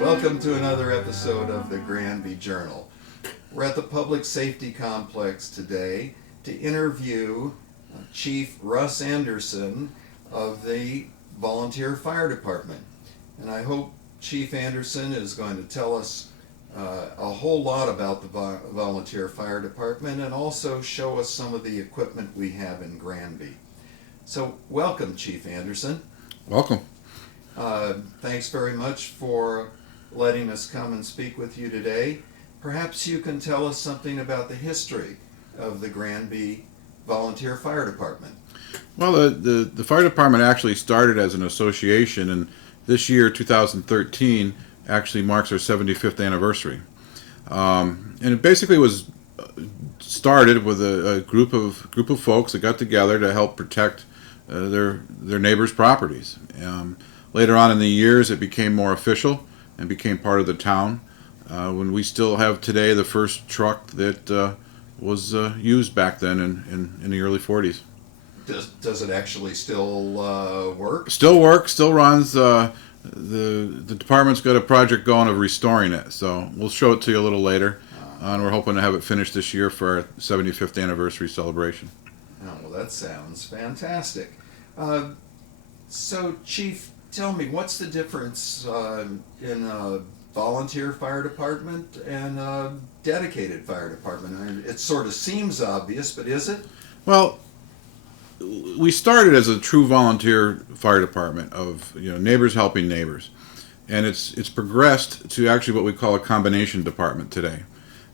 Welcome to another episode of the Granby Journal. We're at the Public Safety Complex today to interview Chief Russ Anderson of the Volunteer Fire Department. And I hope Chief Anderson is going to tell us a whole lot about the Volunteer Fire Department and also show us some of the equipment we have in Granby. So welcome, Chief Anderson. Welcome. Thanks very much for letting us come and speak with you today. Perhaps you can tell us something about the history of the Granby Volunteer Fire Department. Well, the fire department actually started as an association, and this year, 2013, actually marks our 75th anniversary. And it basically was started with a group of folks that got together to help protect their neighbors' properties. Later on in the years, it became more official and became part of the town. When we still have today the first truck that was used back then in the early 40s. Does it actually still work? Still works, still runs. The department's got a project going of restoring it, so we'll show it to you a little later. And we're hoping to have it finished this year for our 75th anniversary celebration. Oh, well, that sounds fantastic. So, Chief, tell me, what's the difference in a volunteer fire department and a dedicated fire department? I mean, it sort of seems obvious, but is it? Well, we started as a true volunteer fire department of neighbors helping neighbors, and it's progressed to actually what we call a combination department today,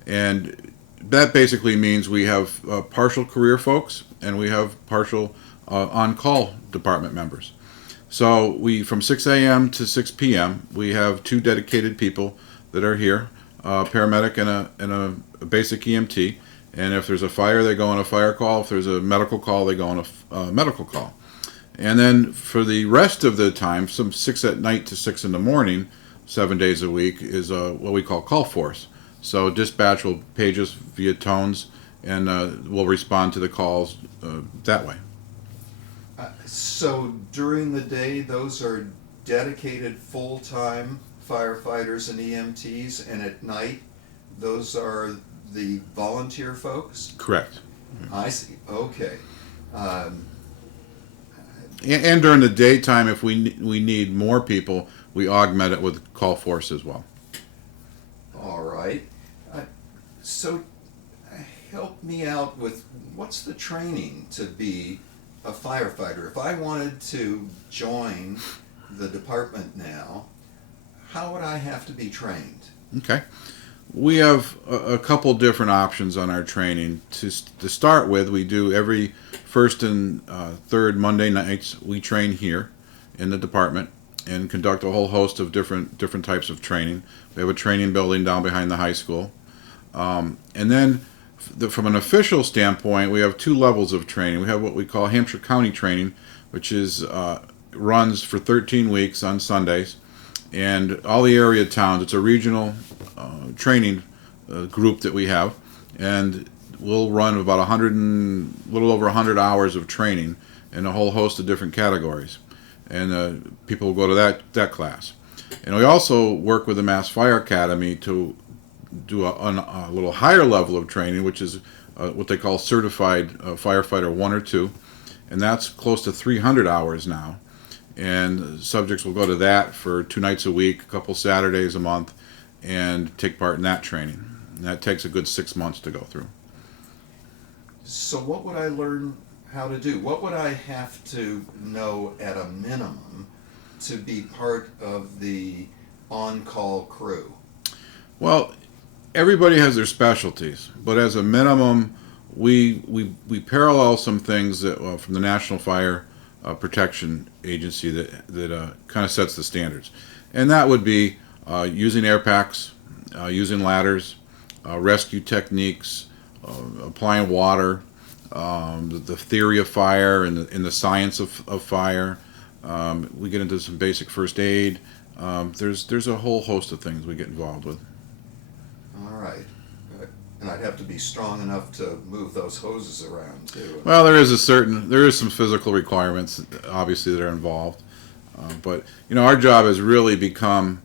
and that basically means we have partial career folks and we have partial on-call department members. So we, from 6 a.m. to 6 p.m., we have two dedicated people that are here, a paramedic and a basic EMT. And if there's a fire, they go on a fire call. If there's a medical call, they go on a medical call. And then for the rest of the time, from 6 at night to 6 in the morning, 7 days a week, is what we call call force. So dispatch will page us via tones, and we'll respond to the calls that way. So during the day, those are dedicated full-time firefighters and EMTs, and at night, those are the volunteer folks? Correct. I see. Okay. And during the daytime, if we need more people, we augment it with call force as well. All right. So help me out with what's the training to be a firefighter? If I wanted to join the department now, how would I have to be trained? Okay. We have a couple different options on our training. To start with, we do every first and third Monday nights. We train here in the department and conduct a whole host of different types of training. We have a training building down behind the high school. And then from an official standpoint, we have two levels of training. We have what we call Hampshire County training, which is runs for 13 weeks on Sundays. And all the area towns, it's a regional training group that we have, and we'll run about little over 100 hours of training in a whole host of different categories, and people will go to that class. And we also work with the Mass Fire Academy to do a little higher level of training, which is what they call Certified Firefighter 1 or 2, and that's close to 300 hours now. And subjects will go to that for 2 nights a week, a couple Saturdays a month, and take part in that training. And that takes a good 6 months to go through. So what would I learn how to do? What would I have to know at a minimum to be part of the on-call crew? Well, everybody has their specialties, but as a minimum, we parallel some things that from the National Fire Protection Agency that kind of sets the standards, and that would be using air packs, using ladders, rescue techniques, applying water, the theory of fire and the science of fire. We get into some basic first aid. There's a whole host of things we get involved with. All right. And I'd have to be strong enough to move those hoses around too. Well, there is some physical requirements, obviously, that are involved. But our job has really become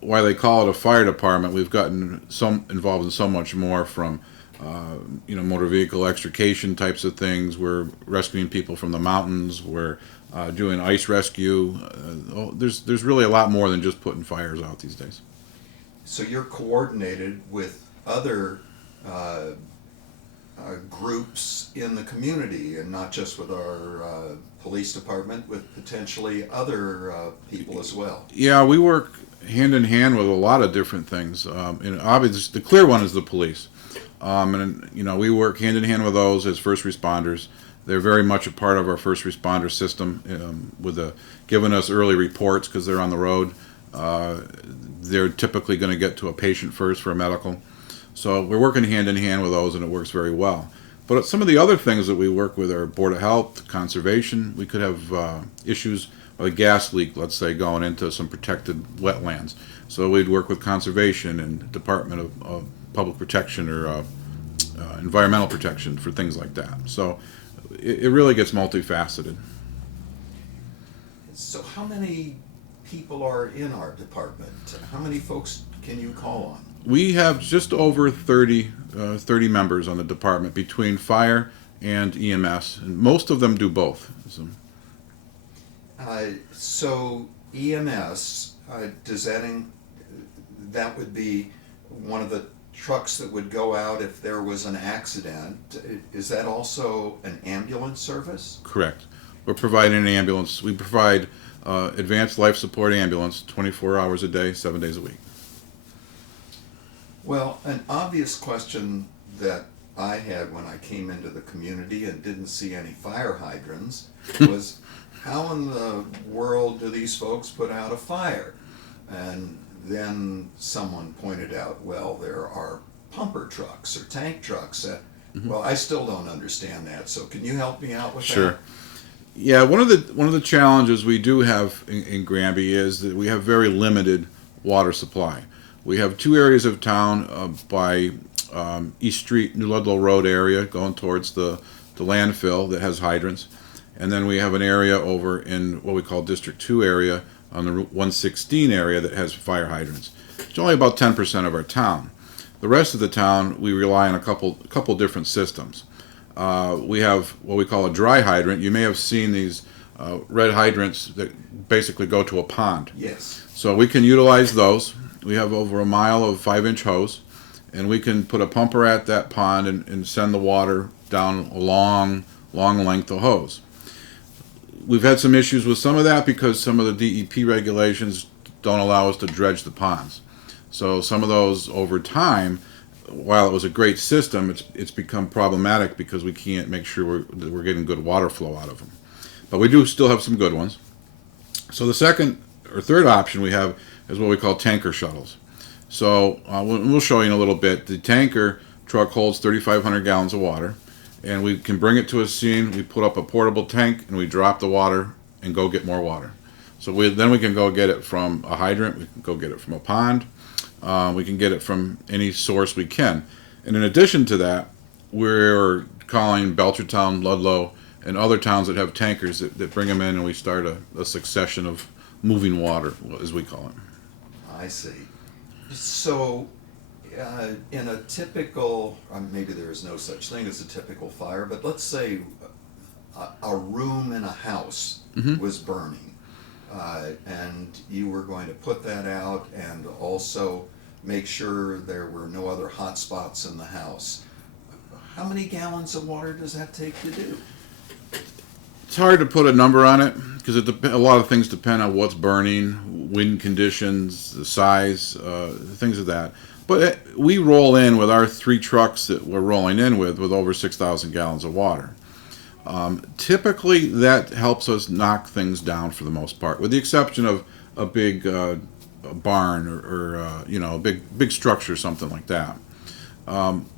why they call it a fire department, we've gotten involved in so much more from motor vehicle extrication types of things. We're rescuing people from the mountains. We're doing ice rescue. There's really a lot more than just putting fires out these days. So you're coordinated with other groups in the community, and not just with our police department, with potentially other people as well. Yeah, we work hand in hand with a lot of different things. And obviously, the clear one is the police. We work hand in hand with those as first responders. They're very much a part of our first responder system, giving us early reports because they're on the road. They're typically going to get to a patient first for a medical. So we're working hand in hand with those, and it works very well. But some of the other things that we work with are Board of Health, conservation. We could have issues with a gas leak, let's say, going into some protected wetlands. So we'd work with conservation and Department of Public Protection or environmental protection for things like that. So it really gets multifaceted. So how many people are in our department? How many folks can you call on? We have just over 30 members on the department between fire and EMS, and most of them do both. So EMS, that would be one of the trucks that would go out if there was an accident. Is that also an ambulance service? Correct. We're providing an ambulance. We provide advanced life support ambulance 24 hours a day, 7 days a week. Well, an obvious question that I had when I came into the community and didn't see any fire hydrants was, how in the world do these folks put out a fire? And then someone pointed out, well, there are pumper trucks or tank trucks. Well, I still don't understand that. So can you help me out with that? Sure. Yeah, one of the challenges we do have in Granby is that we have very limited water supply. We have two areas of town by East Street, New Ludlow Road area going towards the landfill that has hydrants. And then we have an area over in what we call District 2 area on the Route 116 area that has fire hydrants. It's only about 10% of our town. The rest of the town, we rely on a couple different systems. We have what we call a dry hydrant. You may have seen these red hydrants that basically go to a pond. Yes. So we can utilize those. We have over a mile of 5-inch hose, and we can put a pumper at that pond and send the water down a long length of hose. We've had some issues with some of that because some of the DEP regulations don't allow us to dredge the ponds. So some of those over time, while it was a great system, it's become problematic because we can't make sure we're getting good water flow out of them. But we do still have some good ones. So the second or third option we have is what we call tanker shuttles. So we'll show you in a little bit. The tanker truck holds 3,500 gallons of water, and we can bring it to a scene. We put up a portable tank, and we drop the water and go get more water. So then we can go get it from a hydrant. We can go get it from a pond. We can get it from any source we can. And in addition to that, we're calling Belchertown, Ludlow, and other towns that have tankers that bring them in, and we start a succession of moving water, as we call it. I see. So in a typical, maybe there is no such thing as a typical fire, but let's say a room in a house was burning, and you were going to put that out and also make sure there were no other hot spots in the house. How many gallons of water does that take to do? It's hard to put a number on it because a lot of things depend on what's burning, wind conditions, the size, things of that. But we roll in with our 3 trucks that we're rolling in with over 6,000 gallons of water. Typically, that helps us knock things down for the most part, with the exception of a big barn or a big structure, something like that.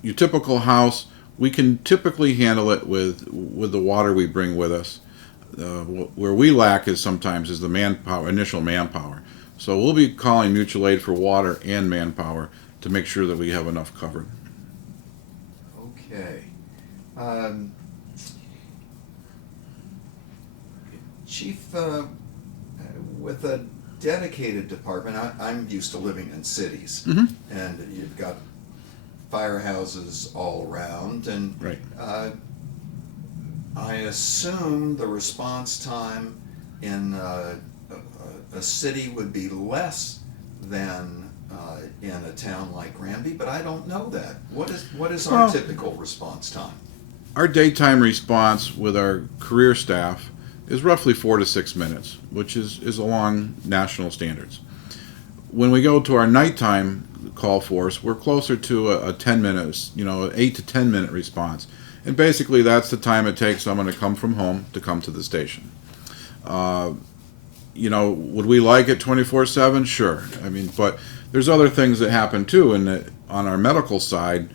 Your typical house, we can typically handle it with the water we bring with us. Where we lack is sometimes the manpower, initial manpower. So we'll be calling mutual aid for water and manpower to make sure that we have enough covered. Okay. Chief, with a dedicated department. I'm used to living in cities, and you've got firehouses all around, and Right. I assume the response time in a city would be less than in a town like Granby, but I don't know that. What is our Well, typical response time? our daytime response with our career staff is roughly 4 to 6 minutes, which is along national standards. When we go to our nighttime call force, we're closer to a 10 minutes, an 8 to 10 minute response. And basically that's the time it takes someone to come from home to come to the station. Would we like it 24/7? Sure. I mean, but there's other things that happen too. And on our medical side,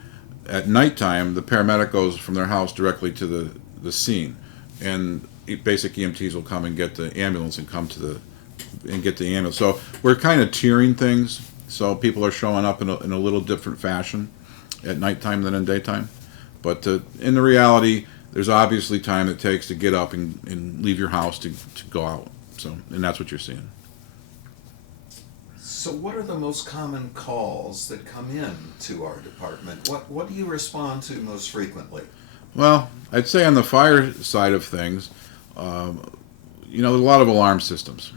at nighttime, the paramedic goes from their house directly to the scene, and basic EMTs will come and get the ambulance and get the ambulance. So we're kind of tiering things. So people are showing up in a little different fashion at nighttime than in daytime. But in the reality, there's obviously time it takes to get up and leave your house to go out. So, and that's what you're seeing. So what are the most common calls that come in to our department? What do you respond to most frequently? Well, I'd say on the fire side of things, there's a lot of alarm systems.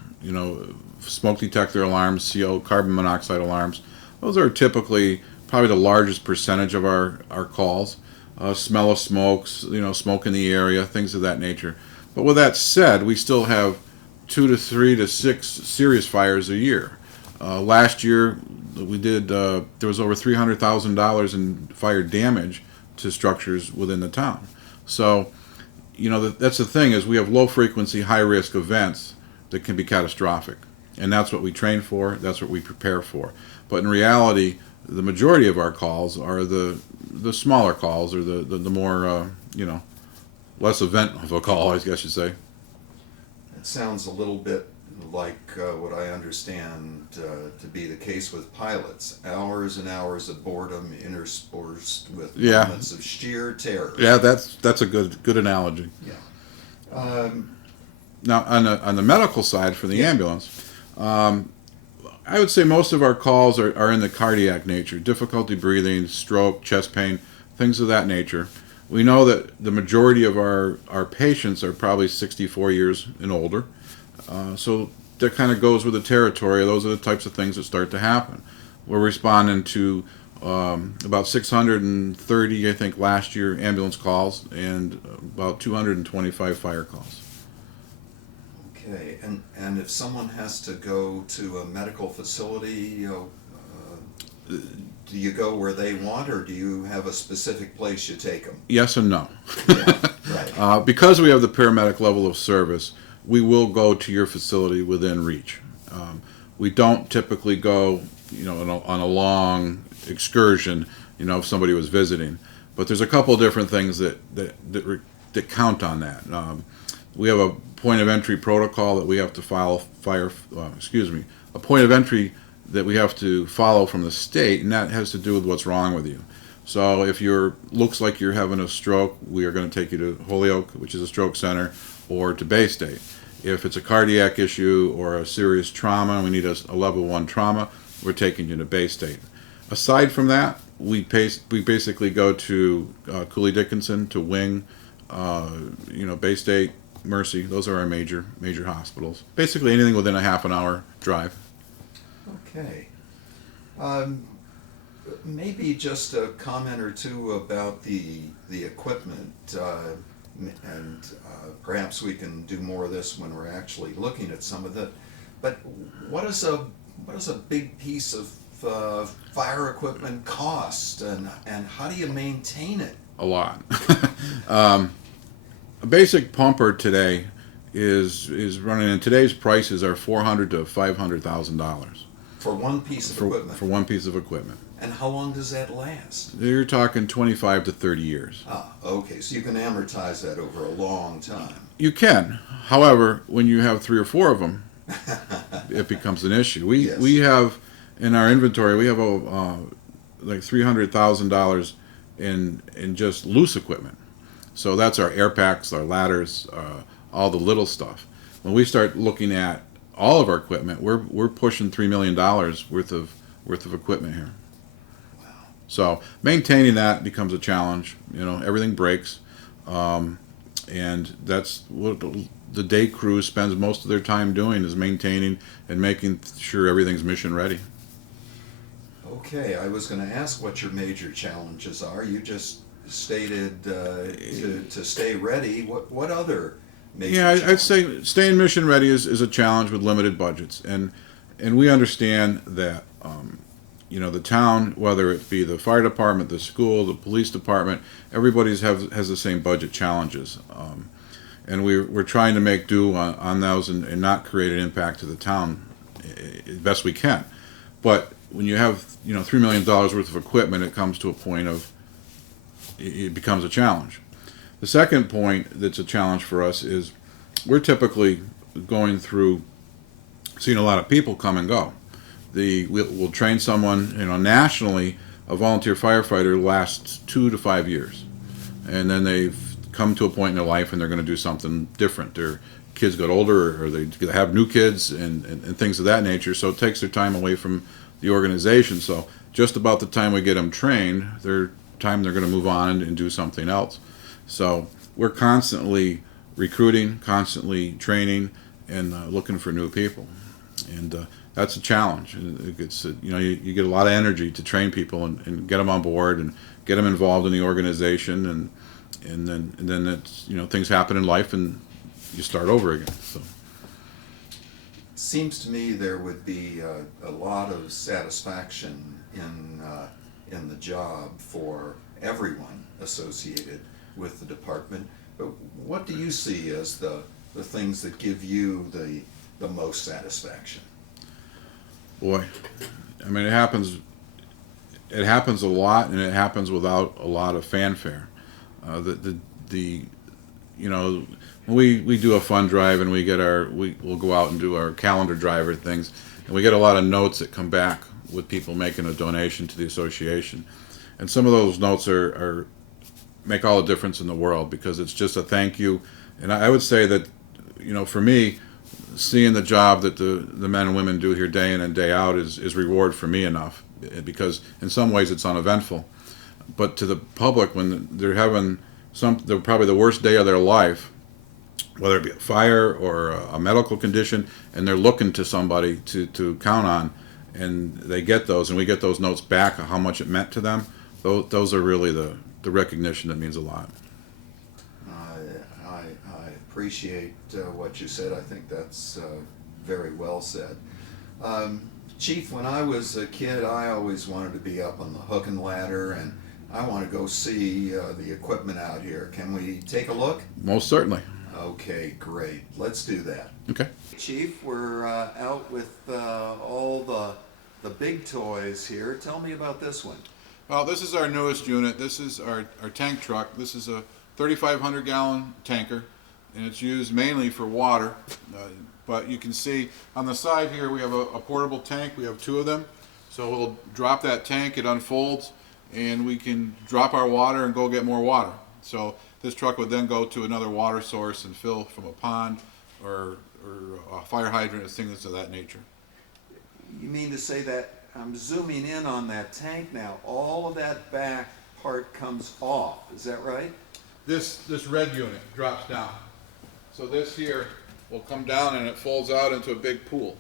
Smoke detector alarms, CO, carbon monoxide alarms. Those are typically probably the largest percentage of our calls. Smell of smokes, smoke in the area, things of that nature. But with that said, we still have 2 to 3 to 6 serious fires a year. Last year, we did. There was over $300,000 in fire damage to structures within the town. So, that's the thing is we have low frequency, high risk events that can be catastrophic, and that's what we train for. That's what we prepare for. But in reality, the majority of our calls are the smaller calls, or the more less event of a call, I guess you'd say. It sounds a little bit like what I understand to be the case with pilots. Hours and hours of boredom interspersed with moments of sheer terror. Yeah, that's a good analogy. Yeah. Now, on the medical side for the ambulance, I would say most of our calls are in the cardiac nature, difficulty breathing, stroke, chest pain, things of that nature. We know that the majority of our patients are probably 64 years and older. So that kind of goes with the territory. Those are the types of things that start to happen. We're responding to about 630, I think, last year ambulance calls and about 225 fire calls. Okay, and if someone has to go to a medical facility, do you go where they want, or do you have a specific place you take them? Yes and no. Yeah, right. Because we have the paramedic level of service, we will go to your facility within reach. We don't typically go, on a long excursion, if somebody was visiting. But there's a couple of different things that count on that. We have a point of entry protocol that we have to a point of entry that we have to follow from the state, and that has to do with what's wrong with you. So if looks like you're having a stroke, we are going to take you to Holyoke, which is a stroke center, or to Bay State. If it's a cardiac issue or a serious trauma, we need a level 1 trauma, we're taking you to Bay State. Aside from that, we basically go to Cooley Dickinson, to Wing, Bay State, Mercy. Those are our major hospitals. Basically anything within a half an hour drive. Okay. Maybe just a comment or two about the equipment, and perhaps we can do more of this when we're actually looking at some of it. But what does a big piece of fire equipment cost, and how do you maintain it? A lot. A basic pumper today is running, and today's prices are $400,000 to $500,000 For one piece of equipment? For one piece of equipment. And how long does that last? You're talking 25 to 30 years. Ah, okay, so you can amortize that over a long time. You can. However, when you have 3 or 4 of them, it becomes an issue. We have, in our inventory, we have like $300,000 in just loose equipment. So that's our air packs, our ladders, all the little stuff. When we start looking at all of our equipment, we're pushing $3 million worth of equipment here. So maintaining that becomes a challenge. Everything breaks, and that's what the day crew spends most of their time doing, is maintaining and making sure everything's mission ready. Okay, I was going to ask what your major challenges are. You just stated to stay ready. What other major challenges? I'd say staying mission ready is a challenge with limited budgets, and we understand that. The town, whether it be the fire department, the school, the police department, everybody has the same budget challenges, and we're trying to make do on those and not create an impact to the town as best we can. But when you have $3 million worth of equipment, it comes to a point of it becomes a challenge. The second point that's a challenge for us is we're typically going through seeing a lot of people come and go. We'll train someone, nationally, a volunteer firefighter lasts 2 to 5 years, and then they've come to a point in their life and they're going to do something different. Their kids got older, or they have new kids and things of that nature. So it takes their time away from the organization. So just about the time we get them trained, they're going to move on and do something else. So we're constantly recruiting, constantly training, and looking for new people, and that's a challenge. It's you get a lot of energy to train people and get them on board and get them involved in the organization, and then it's things happen in life and you start over again. So Seems to me there would be a lot of satisfaction in the job for everyone associated with the department. But what do you see as the things that give you the most satisfaction? Boy, I mean, it happens a lot, and it happens without a lot of fanfare. When we do a fund drive and we'll go out and do our calendar drive or things, and we get a lot of notes that come back with people making a donation to the association, and some of those notes are make all the difference in the world, because it's just a thank you. And I would say that for me, seeing the job that the men and women do here day in and day out is reward for me enough, because in some ways it's uneventful. But to the public, when they're having they're probably the worst day of their life, whether it be a fire or a medical condition, and they're looking to somebody to count on, and they get those, and we get those notes back of how much it meant to them, those are really the recognition that means a lot. I appreciate what you said. I think that's very well said. Chief, when I was a kid, I always wanted to be up on the hook and ladder, and I want to go see the equipment out here. Can we take a look? Most certainly. Okay, great. Let's do that. Okay. Chief, we're out with all the big toys here. Tell me about this one. Well, this is our newest unit. This is our tank truck. This is a 3,500 gallon tanker, and it's used mainly for water. But you can see on the side here we have a portable tank. We have 2 of them. So we'll drop that tank, it unfolds, and we can drop our water and go get more water. So this truck would then go to another water source and fill from a pond or a fire hydrant or things of that nature. You mean to say that, I'm zooming in on that tank now, all of that back part comes off, is that right? This red unit drops down. So this here will come down and it folds out into a big pool.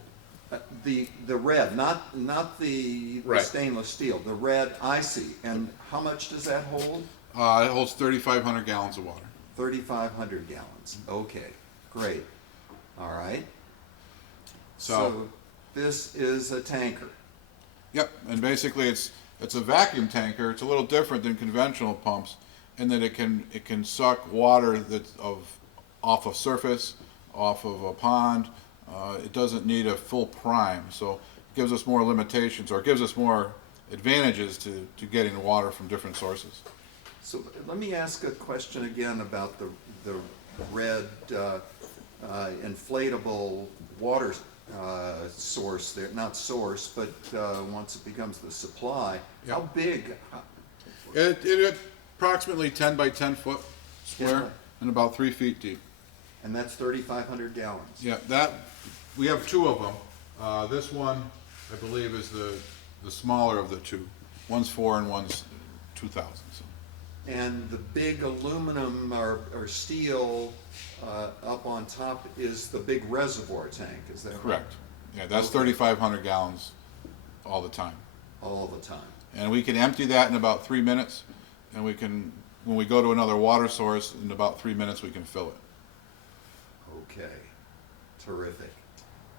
The red, not the Right. stainless steel, the red I see. And how much does that hold? It holds 3,500 gallons of water. 3,500 gallons. Okay, great. All right. So this is a tanker. Yep, and basically it's a vacuum tanker. It's a little different than conventional pumps in that it can suck water that's off a surface, off of a pond. It doesn't need a full prime, so it gives us more limitations, or it gives us more advantages to getting water from different sources. So let me ask a question again about the red inflatable water source there, not source, but once it becomes the supply. Yep. How big? It approximately 10 by 10 foot square 10 and about 3 feet deep. And that's 3,500 gallons. Yeah, we have two of them. This one, I believe, is the smaller of the two. One's 4 and one's 2,000. So. And the big aluminum or steel up on top is the big reservoir tank, is that Correct. Yeah, that's 3,500 gallons all the time. all the time? And we can empty that in about 3 minutes, and we can, when we go to another water source, in about 3 minutes we can fill it. Okay, terrific.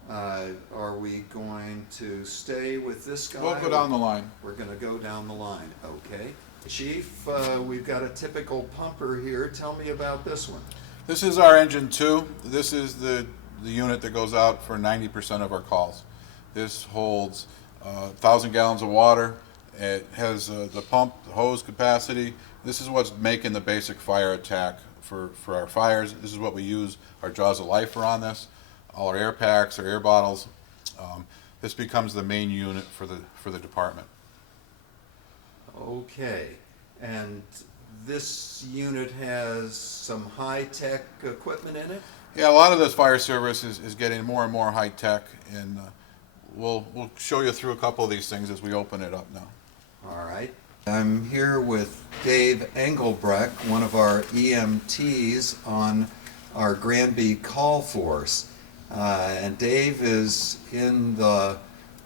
Are we going to stay with this guy? We'll go down the line. We're going to go down the line, okay. Chief, we've got a typical pumper here. Tell me about this one. This is our engine 2. This is the unit that goes out for 90% of our calls. This holds 1,000 gallons of water. It has the pump, the hose capacity. This is what's making the basic fire attack for our fires. This is what we use our jaws of life for on this. All our air packs, our air bottles. This becomes the main unit for the department. Okay, and this unit has some high-tech equipment in it? Yeah, a lot of this fire service is getting more and more high tech, and we'll show you through a couple of these things as we open it up now. All right. I'm here with Dave Engelbrecht, one of our EMTs on our Granby call force. And Dave is in the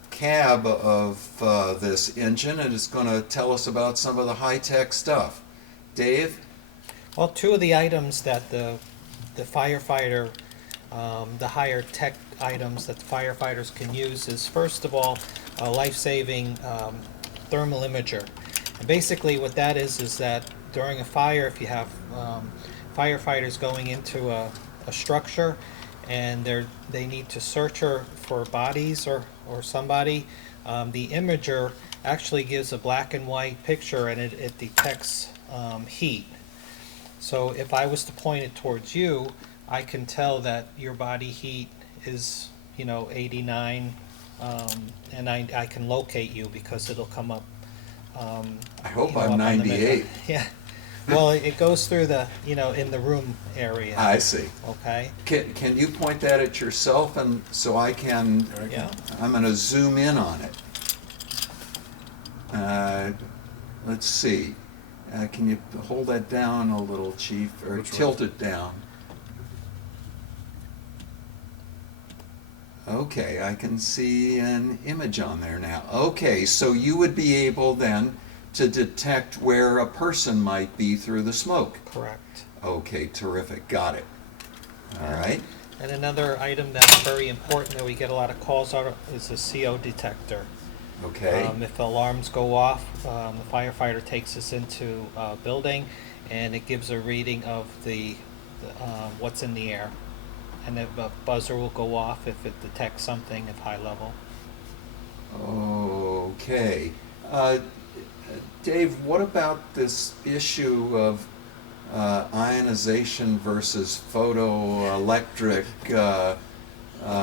cab of this engine and is going to tell us about some of the high-tech stuff. Dave? Well, two of the items that the firefighter, the higher tech items that the firefighters can use is, first of all, a life-saving thermal imager. And basically what that is that during a fire, if you have firefighters going into a structure and they need to search for bodies or somebody, the imager actually gives a black and white picture, and it detects heat. So if I was to point it towards you, I can tell that your body heat is 89, and I can locate you because it'll come up. I hope up I'm on the 98. yeah. Well, it goes through the, in the room area. I see. Okay. Can you point that at yourself, and so I can? Yeah. I'm going to zoom in on it. Let's see. Can you hold that down a little, Chief, or Which tilt it down? Okay, I can see an image on there now. Okay, so you would be able then to detect where a person might be through the smoke. Correct. Okay, terrific. Got it. All right. And another item that's very important that we get a lot of calls on is a CO detector. Okay. If alarms go off, the firefighter takes us into a building, and it gives a reading of the what's in the air, and a buzzer will go off if it detects something at high level. Okay. Dave, what about this issue of ionization versus photoelectric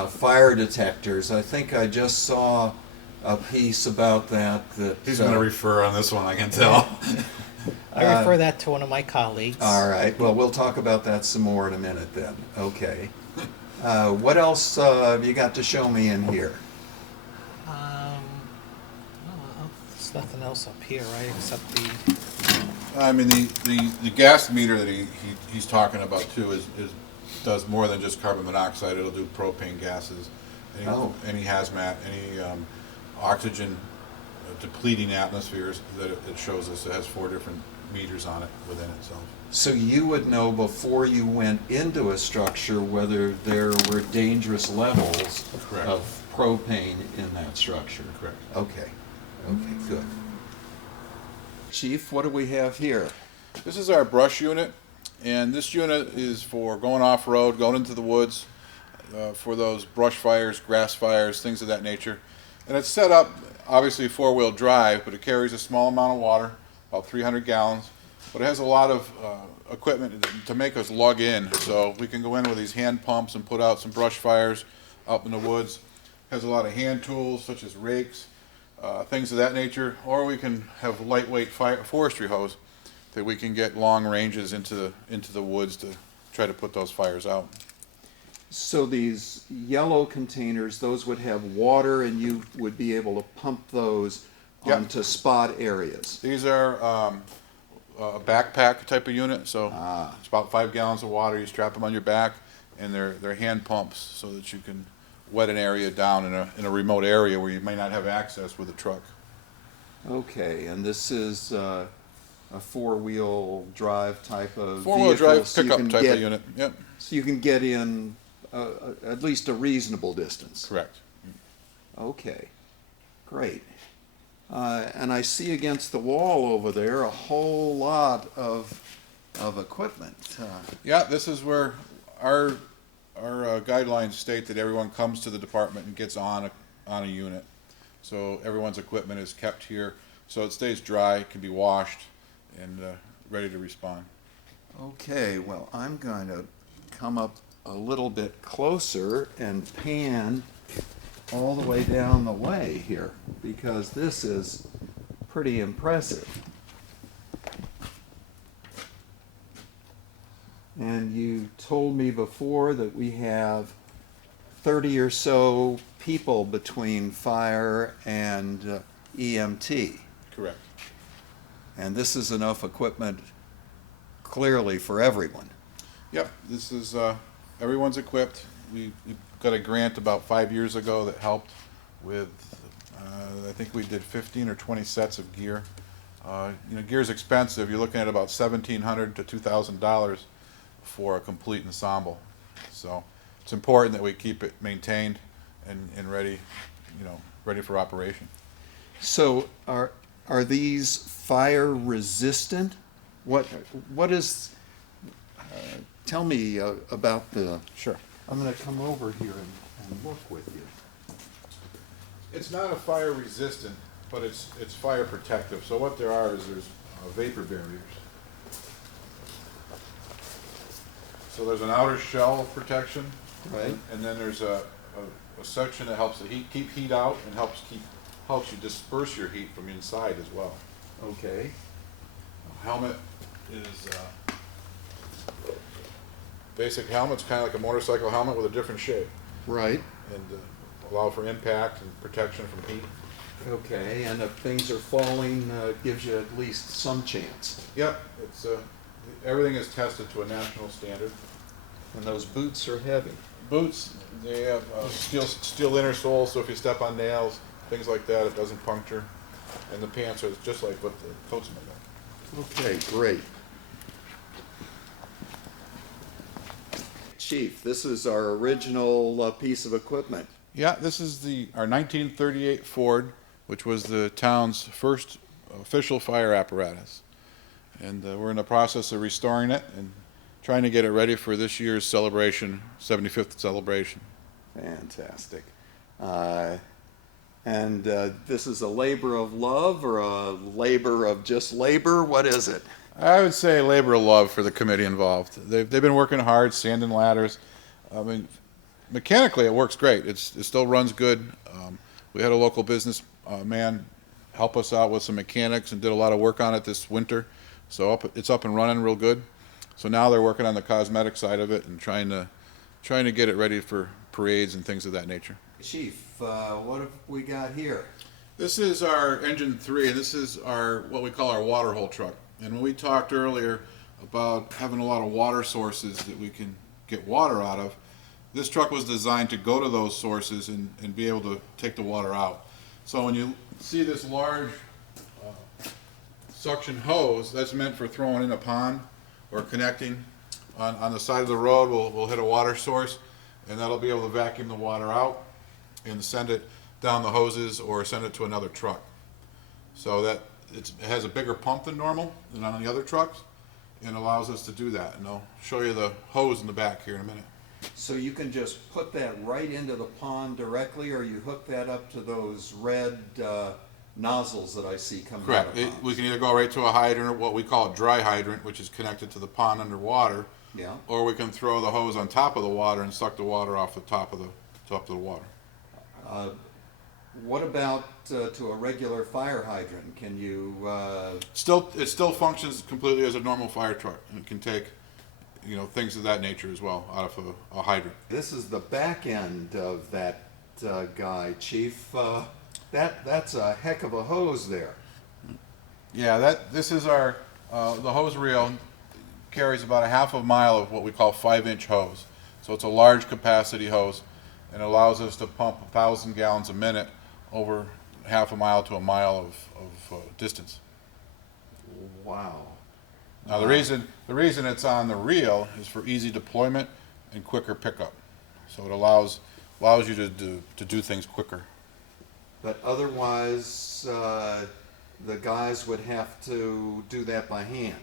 fire detectors? I think I just saw a piece about that. He's going to refer on this one, I can tell. I refer that to one of my colleagues. All right. Well, we'll talk about that some more in a minute then. Okay. What else have you got to show me in here? There's nothing else up here, right, except the... I mean, the gas meter that he's talking about too does more than just carbon monoxide. It'll do propane gases, any hazmat, any oxygen depleting atmospheres that it shows us. It has 4 different meters on it within itself. So you would know before you went into a structure whether there were dangerous levels Correct. of propane in that structure. Correct. Okay. Okay, good. Chief, what do we have here? This is our brush unit, and this unit is for going off-road, going into the woods, for those brush fires, grass fires, things of that nature. And it's set up, obviously 4-wheel drive, but it carries a small amount of water, about 300 gallons. But it has a lot of equipment to make us lug in, so we can go in with these hand pumps and put out some brush fires up in the woods. It has a lot of hand tools, such as rakes, things of that nature, or we can have lightweight forestry hose that we can get long ranges into the woods to try to put those fires out. So these yellow containers, those would have water, and you would be able to pump those Yep. onto spot areas. These are a backpack type of unit, so it's about 5 gallons of water. You strap them on your back, and they're hand pumps so that you can wet an area down in a remote area where you may not have access with a truck. Okay, and this is a four-wheel drive type of Four-wheel vehicle, drive so you pickup can type get, of unit. Yep, so you can get in at least a reasonable distance. correct. Okay, great. And I see against the wall over there a whole lot of equipment. Yeah, this is where our guidelines state that everyone comes to the department and gets on a unit. So everyone's equipment is kept here, so it stays dry, can be washed, and ready to respond. Okay, well, I'm going to come up a little bit closer and pan all the way down the way here, because this is pretty impressive. And you told me before that we have 30 or so people between fire and EMT. Correct. And this is enough equipment clearly for everyone. Yep, this is, everyone's equipped. We got a grant about 5 years ago that helped with, I think we did 15 or 20 sets of gear. Gear's expensive. You're looking at about $1,700 to $2,000 for a complete ensemble. So it's important that we keep it maintained and ready, ready for operation. So are these fire resistant? What is? Tell me about the. Sure. I'm going to come over here and look with you. It's not a fire resistant, but it's fire protective. So what there are is there's vapor barriers. So there's an outer shell protection, Right. and then there's a section that helps the keep heat out and helps you disperse your heat from inside as well. Okay. Helmet is basic helmet's kind of like a motorcycle helmet with a different shape, Right. and allow for impact and protection from heat. Okay. And if things are falling, gives you at least some chance. Yep, it's everything is tested to a national standard. And those boots are heavy. Boots, they have steel inner soles, so if you step on nails, things like that, it doesn't puncture. And the pants are just like what the coat's made of. Okay, great. Chief, this is our original piece of equipment. Yeah, this is our 1938 Ford, which was the town's first official fire apparatus. And we're in the process of restoring it and trying to get it ready for this year's celebration, 75th celebration. Fantastic. And this is a labor of love or a labor of just labor? What is it? I would say labor of love for the committee involved. They've been working hard, sanding ladders. I mean, mechanically it works great. It still runs good. We had a local business man help us out with some mechanics and did a lot of work on it this winter. So it's up and running real good. So now they're working on the cosmetic side of it and trying to get it ready for parades and things of that nature. Chief, what have we got here? This is our engine 3, and this is what we call our water hole truck. And when we talked earlier about having a lot of water sources that we can get water out of, this truck was designed to go to those sources and be able to take the water out. So when you see this large suction hose, that's meant for throwing in a pond or connecting on the side of the road. We'll hit a water source, and that'll be able to vacuum the water out and send it down the hoses or send it to another truck. So that it has a bigger pump than normal than on the other trucks, and allows us to do that. And I'll show you the hose in the back here in a minute. So you can just put that right into the pond directly, or you hook that up to those red nozzles that I see coming out Correct. of ponds? We can either go right to a hydrant, or what we call a dry hydrant, which is connected to the pond underwater, Yeah. or we can throw the hose on top of the water and suck the water off the top of the water. What about to a regular fire hydrant? Can you? It still functions completely as a normal fire truck, and it can take things of that nature as well out of a hydrant. This is the back end of that guy, Chief. That's a heck of a hose there. Yeah, this is our the hose reel carries about a half a mile of what we call 5-inch hose. So it's a large capacity hose, and it allows us to pump 1,000 gallons a minute over half a mile to a mile of distance. Wow. Now the reason it's on the reel is for easy deployment and quicker pickup. So it allows you to do things quicker. But otherwise, the guys would have to do that by hand.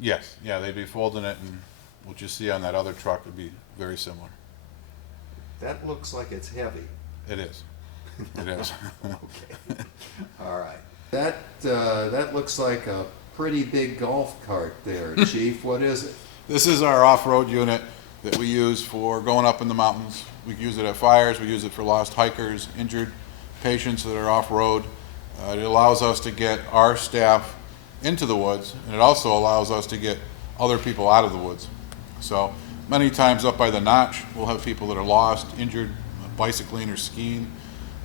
Yes, yeah, they'd be folding it, and what you see on that other truck would be very similar. That looks like it's heavy. It is. It is. Okay. All right. That looks like a pretty big golf cart there, Chief. What is it? This is our off-road unit that we use for going up in the mountains. We use it at fires. We use it for lost hikers, injured patients that are off-road. It allows us to get our staff into the woods, and it also allows us to get other people out of the woods. So many times up by the notch, we'll have people that are lost, injured, bicycling or skiing,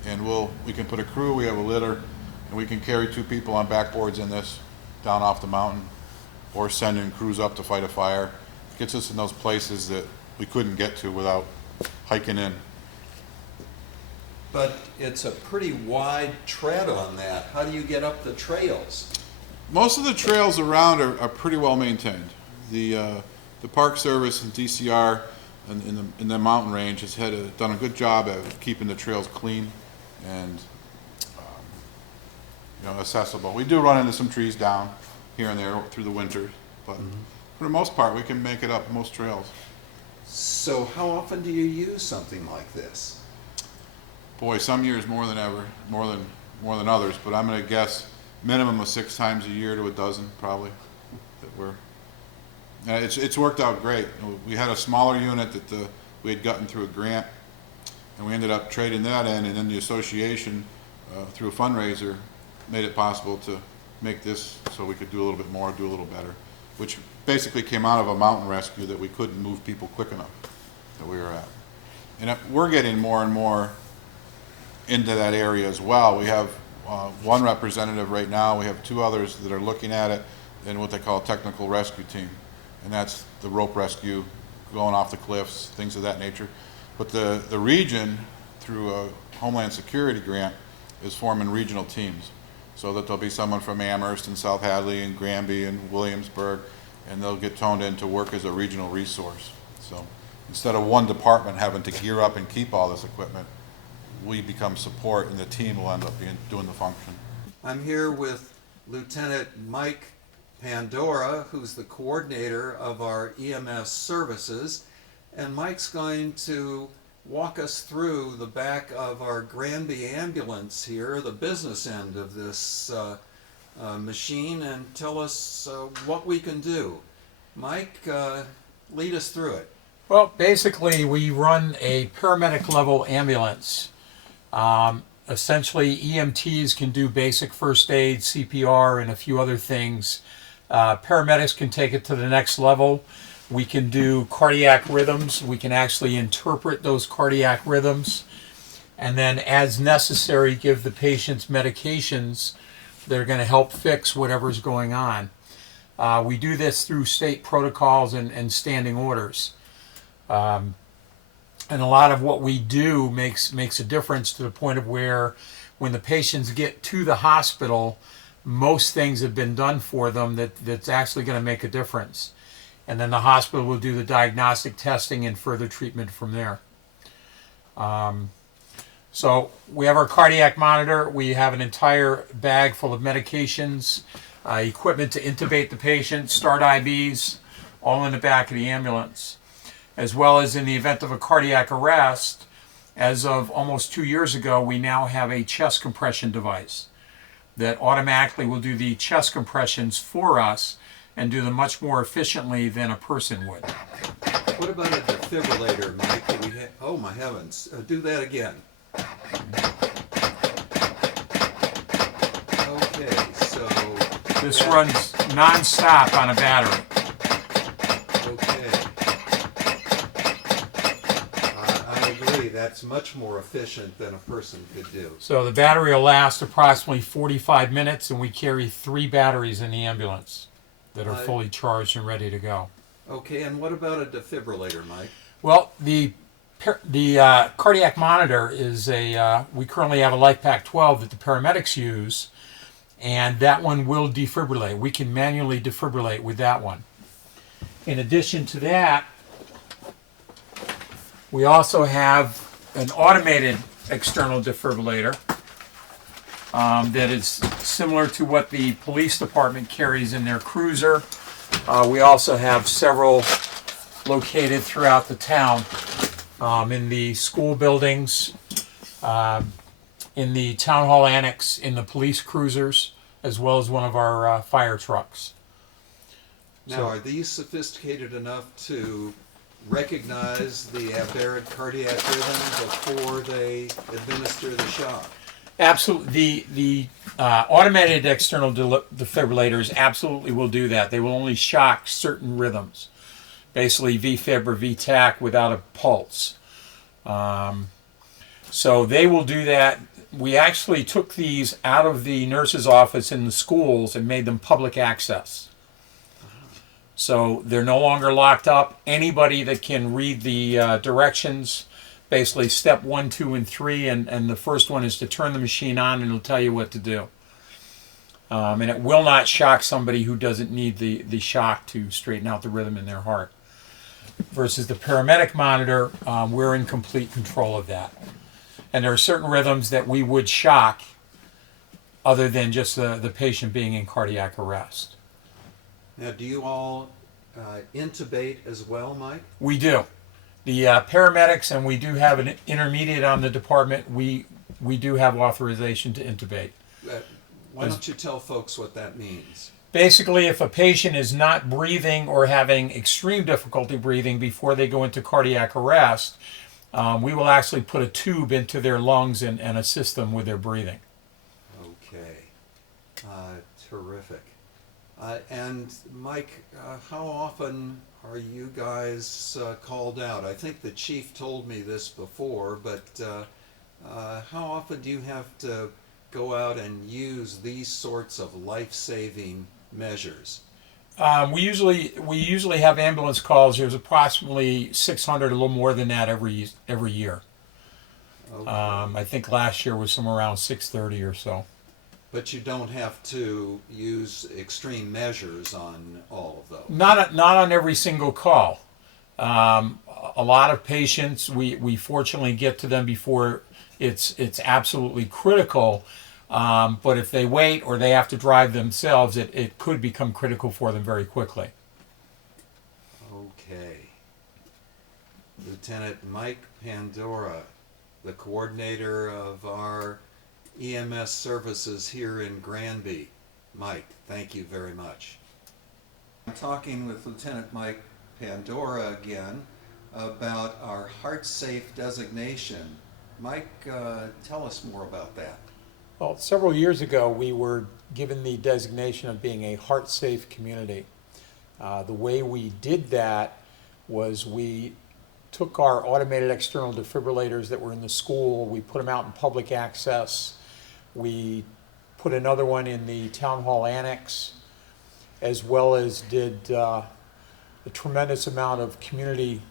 and we can put a crew, we have a litter, and we can carry 2 people on backboards in this down off the mountain, or send in crews up to fight a fire. It gets us in those places that we couldn't get to without hiking in. But it's a pretty wide tread on that. How do you get up the trails? Most of the trails around are pretty well maintained. The Park Service and DCR in the mountain range has done a good job at keeping the trails clean and accessible. We do run into some trees down here and there through the winter, but for the most part, we can make it up most trails. So how often do you use something like this? Boy, some years more than ever, more than others, but I'm going to guess minimum of 6 times a year to a dozen, probably. It's worked out great. We had a smaller unit that we had gotten through a grant, and we ended up trading that in, and then the association, through a fundraiser, made it possible to make this so we could do a little bit more, do a little better, which basically came out of a mountain rescue that we couldn't move people quick enough that we were at. And we're getting more and more into that area as well. We have one representative right now. We have 2 others that are looking at it in what they call a technical rescue team, and that's the rope rescue, going off the cliffs, things of that nature. But the region, through a Homeland Security grant, is forming regional teams, so that there'll be someone from Amherst and South Hadley and Granby and Williamsburg, and they'll get toned in to work as a regional resource. So instead of one department having to gear up and keep all this equipment, we become support, and the team will end up doing the function. I'm here with Lieutenant Mike Pandora, who's the coordinator of our EMS services, and Mike's going to walk us through the back of our Granby ambulance here, the business end of this machine, and tell us what we can do. Mike, lead us through it. Well, basically, we run a paramedic level ambulance. Essentially, EMTs can do basic first aid, CPR, and a few other things. Paramedics can take it to the next level. We can do cardiac rhythms. We can actually interpret those cardiac rhythms, and then, as necessary, give the patients medications that are going to help fix whatever's going on. We do this through state protocols and standing orders. And a lot of what we do makes a difference to the point of where, when the patients get to the hospital, most things have been done for them that's actually going to make a difference. And then the hospital will do the diagnostic testing and further treatment from there. So we have our cardiac monitor. We have an entire bag full of medications, equipment to intubate the patient, start IVs, all in the back of the ambulance. As well as, in the event of a cardiac arrest, as of almost 2 years ago, we now have a chest compression device that automatically will do the chest compressions for us and do them much more efficiently than a person would. What about a defibrillator, Mike? Oh my heavens, do that again. Okay, so... This runs non-stop on a battery. Okay. that's much more efficient than a person could do. So the battery will last approximately 45 minutes, and we carry 3 batteries in the ambulance that are fully charged and ready to go. Okay, and what about a defibrillator, Mike? Well, the cardiac monitor is we currently have a LifePak 12 that the paramedics use, and that one will defibrillate. We can manually defibrillate with that one. In addition to that, we also have an automated external defibrillator that is similar to what the police department carries in their cruiser. We also have several located throughout the town, in the school buildings, in the town hall annex, in the police cruisers, as well as one of our fire trucks. Now, are these sophisticated enough to recognize the aberrant cardiac rhythm before they administer the shock? Absolutely. The automated external defibrillators absolutely will do that. They will only shock certain rhythms, basically VFib or VTAC without a pulse. So they will do that. We actually took these out of the nurse's office in the schools and made them public access. So they're no longer locked up. Anybody that can read the directions, basically step 1, 2, and 3, and the first one is to turn the machine on, and it'll tell you what to do. And it will not shock somebody who doesn't need the shock to straighten out the rhythm in their heart. Versus the paramedic monitor, we're in complete control of that. And there are certain rhythms that we would shock other than just the patient being in cardiac arrest. Now, do you all intubate as well, Mike? We do. The paramedics, and we do have an intermediate on the department, we do have authorization to intubate. Why don't you tell folks what that means? Basically, if a patient is not breathing or having extreme difficulty breathing before they go into cardiac arrest, we will actually put a tube into their lungs and assist them with their breathing. Okay. Terrific. And Mike, how often are you guys called out? I think the chief told me this before, but how often do you have to go out and use these sorts of life-saving measures? We usually have ambulance calls. There's approximately 600, a little more than that every year. Okay. I think last year was somewhere around 630 or so. But you don't have to use extreme measures on all of those. Not on every single call. A lot of patients, we fortunately get to them before it's absolutely critical. But if they wait or they have to drive themselves, it could become critical for them very quickly. Okay. Lieutenant Mike Pandora, the coordinator of our EMS services here in Granby. Mike, thank you very much. I'm talking with Lieutenant Mike Pandora again about our Heart Safe designation. Mike, tell us more about that. Well, several years ago, we were given the designation of being a heart-safe community. The way we did that was we took our automated external defibrillators that were in the school, we put them out in public access, we put another one in the town hall annex, as well as did a tremendous amount of community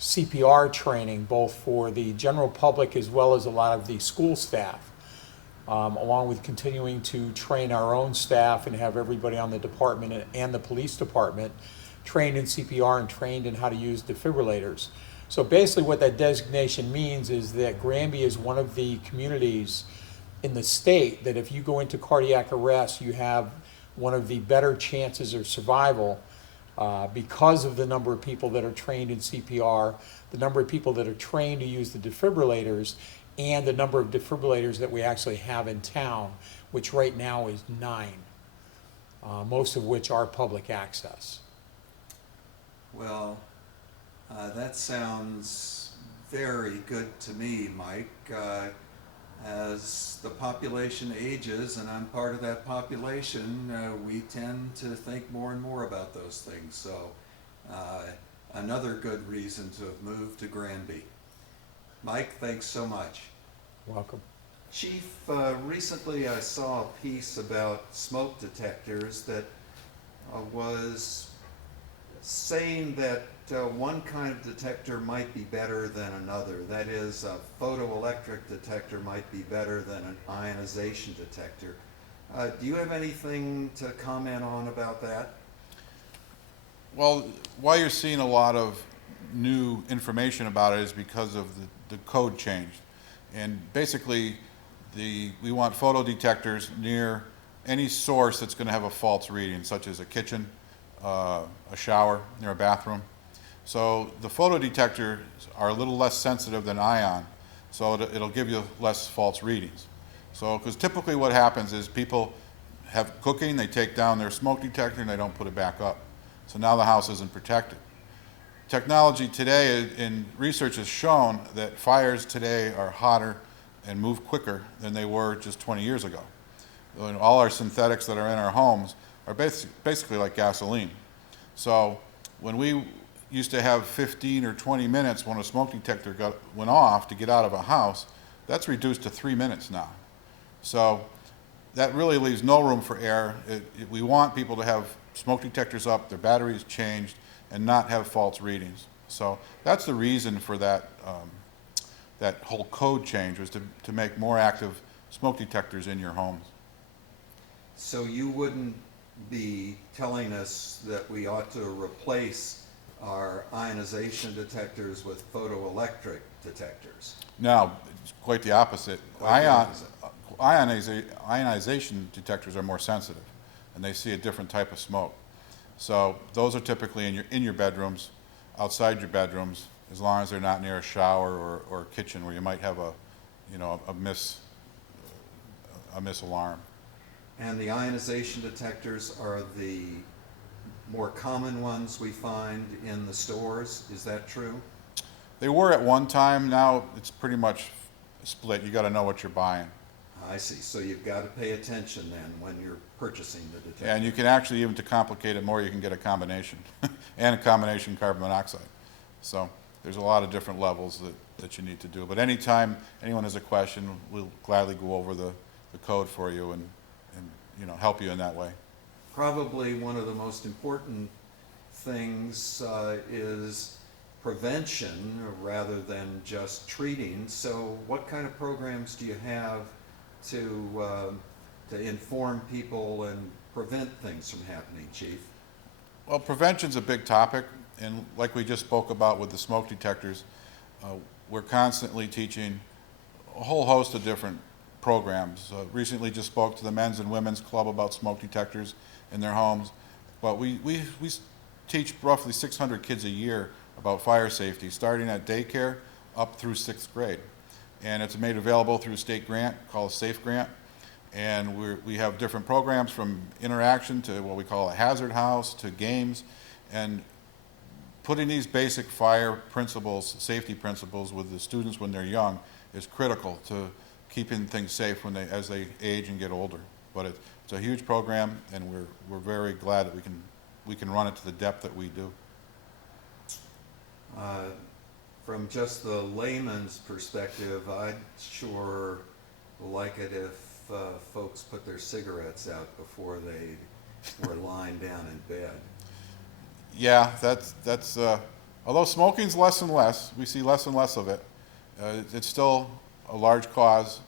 CPR training, both for the general public as well as a lot of the school staff, along with continuing to train our own staff and have everybody on the department and the police department trained in CPR and trained in how to use defibrillators. So basically what that designation means is that Granby is one of the communities in the state that if you go into cardiac arrest, you have one of the better chances of survival because of the number of people that are trained in CPR, the number of people that are trained to use the defibrillators, and the number of defibrillators that we actually have in town, which right now is 9, most of which are public access. Well, that sounds very good to me, Mike. As the population ages, and I'm part of that population, we tend to think more and more about those things. So another good reason to have moved to Granby. Mike, thanks so much. Welcome. Chief, recently I saw a piece about smoke detectors that was saying that one kind of detector might be better than another. That is, a photoelectric detector might be better than an ionization detector. Do you have anything to comment on about that? Well, why you're seeing a lot of new information about it is because of the code changed. And basically, we want photo detectors near any source that's going to have a false reading, such as a kitchen, a shower, near a bathroom. So the photo detectors are a little less sensitive than ion, so it'll give you less false readings. So, because typically what happens is people have cooking, they take down their smoke detector and they don't put it back up. So now the house isn't protected. Technology today in research has shown that fires today are hotter and move quicker than they were just 20 years ago. All our synthetics that are in our homes are basically like gasoline. So when we used to have 15 or 20 minutes when a smoke detector went off to get out of a house, that's reduced to 3 minutes now. So that really leaves no room for error. We want people to have smoke detectors up, their batteries changed, and not have false readings. So that's the reason for that, that whole code change, was to make more active smoke detectors in your homes. So you wouldn't be telling us that we ought to replace our ionization detectors with photoelectric detectors? No, it's quite the opposite. Quite the opposite. Ionization detectors are more sensitive, and they see a different type of smoke. So those are typically in your bedrooms, outside your bedrooms, as long as they're not near a shower or a kitchen where you might have a miss alarm. And the ionization detectors are the more common ones we find in the stores, is that true? They were at one time. Now it's pretty much split. You got to know what you're buying. I see, so you've got to pay attention then when you're purchasing the detector. And you can actually, even to complicate it more, you can get a combination and a combination carbon monoxide. So there's a lot of different levels that you need to do. But anytime anyone has a question, we'll gladly go over the code for you and help you in that way. Probably one of the most important things is prevention rather than just treating. So what kind of programs do you have to inform people and prevent things from happening, Chief? Well, prevention's a big topic, and like we just spoke about with the smoke detectors, we're constantly teaching a whole host of different programs. Recently just spoke to the Men's and Women's Club about smoke detectors in their homes, but we teach roughly 600 kids a year about fire safety, starting at daycare up through 6th grade. And it's made available through a state grant called a SAFE grant. And we have different programs, from interaction to what we call a hazard house to games. And putting these basic fire principles, safety principles with the students when they're young is critical to keeping things safe as they age and get older. But it's a huge program, and we're very glad that we can run it to the depth that we do. From just the layman's perspective, I'd sure like it if folks put their cigarettes out before they were lying down in bed. Yeah, that's although smoking's less and less, we see less and less of it. It's still a large cause.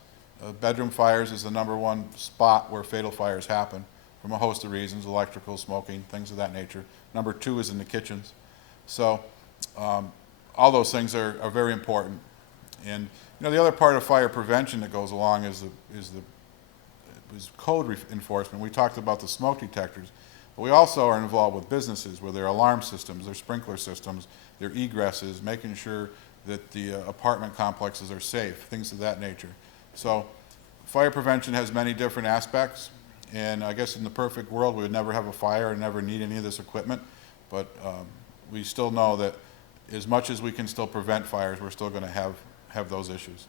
Bedroom fires is the #1 spot where fatal fires happen, from a host of reasons: electrical, smoking, things of that nature. #2 is in the kitchens. So all those things are very important. And the other part of fire prevention that goes along is code enforcement. We talked about the smoke detectors, but we also are involved with businesses where their alarm systems, their sprinkler systems, their egresses, making sure that the apartment complexes are safe, things of that nature. So fire prevention has many different aspects, and I guess in the perfect world we would never have a fire and never need any of this equipment, but we still know that as much as we can still prevent fires, we're still going to have those issues.